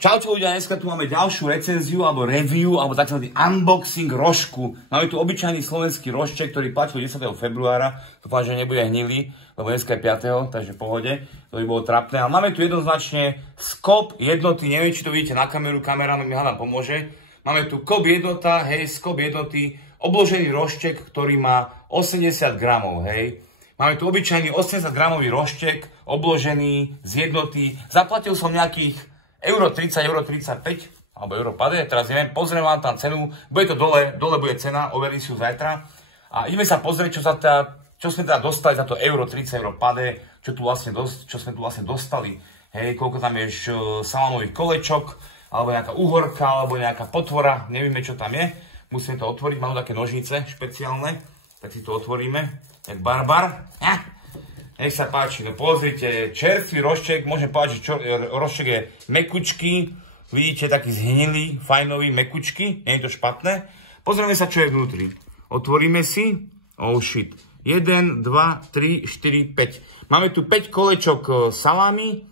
Čaute ľudia, dneska tu máme ďalšiu recenziu alebo review alebo takzvaný unboxing rožku. Máme tu obyčajný slovenský rožček, ktorý platil 10. februára. Dúfam, že nebude hnilý, lebo dneska je 5. takže v pohode. To by bolo trapné. Ale máme tu jednoznačne skop jednoty, neviem, či to vidíte na kameru, kamera mi hádam pomôže. Máme tu kop jednota, hej, skop jednoty, obložený rožček, ktorý má 80 gramov, hej. Máme tu obyčajný 80 gramový rožček, obložený z jednoty. Zaplatil som nejakých euro 30, euro 35, alebo euro pade, teraz neviem, pozriem vám tam cenu, bude to dole bude cena, overím si ju zajtra. A ideme sa pozrieť, čo sme teda dostali za to euro 30, euro pade, čo sme tu vlastne dostali. Hej, koľko tam je salámových kolečok, alebo nejaká uhorka, alebo nejaká potvora, nevieme, čo tam je. Musíme to otvoriť, máme také nožnice špeciálne, tak si to otvoríme, jak barbar. Nech sa páči, no pozrite, čerstvý rožček, môžem povedať, že rožček je mekučký, vidíte, taký zhnilý, fajnový, mekučký, nie je to špatné. Pozrieme sa, čo je vnútri. Otvoríme si, oh shit, 1, 2, 3, 4, 5. Máme tu 5 kolečok salámy,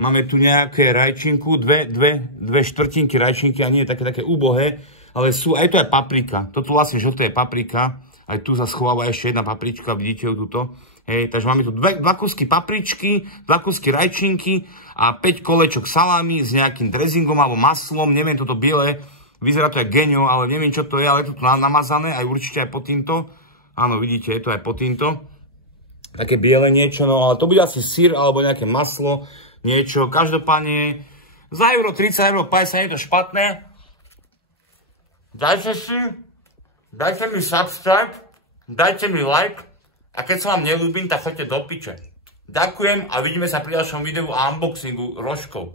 máme tu nejaké rajčinku, dve štvrtinky rajčinky, a nie je také úbohé, ale sú, aj to je paprika, toto vlastne žlté je paprika, aj tu sa schováva ešte jedna paprička, vidíte ju tuto. Hej, takže máme tu dva kusky papričky, 2 kusky rajčinky a 5 kolečok salámy s nejakým dressingom alebo maslom, neviem, toto biele, vyzerá to aj genio, ale neviem, čo to je, ale je to tu namazané, aj určite aj pod týmto. Áno, vidíte, je to aj pod týmto. Také biele niečo, no ale to bude asi syr alebo nejaké maslo, niečo. Každopádne za euro 30, euro 50 nie je to špatné. Dajte mi subscribe, dajte mi like. A keď sa vám nelúbim, tak choďte do piče. Ďakujem a vidíme sa pri ďalšom videu a unboxingu rožkov.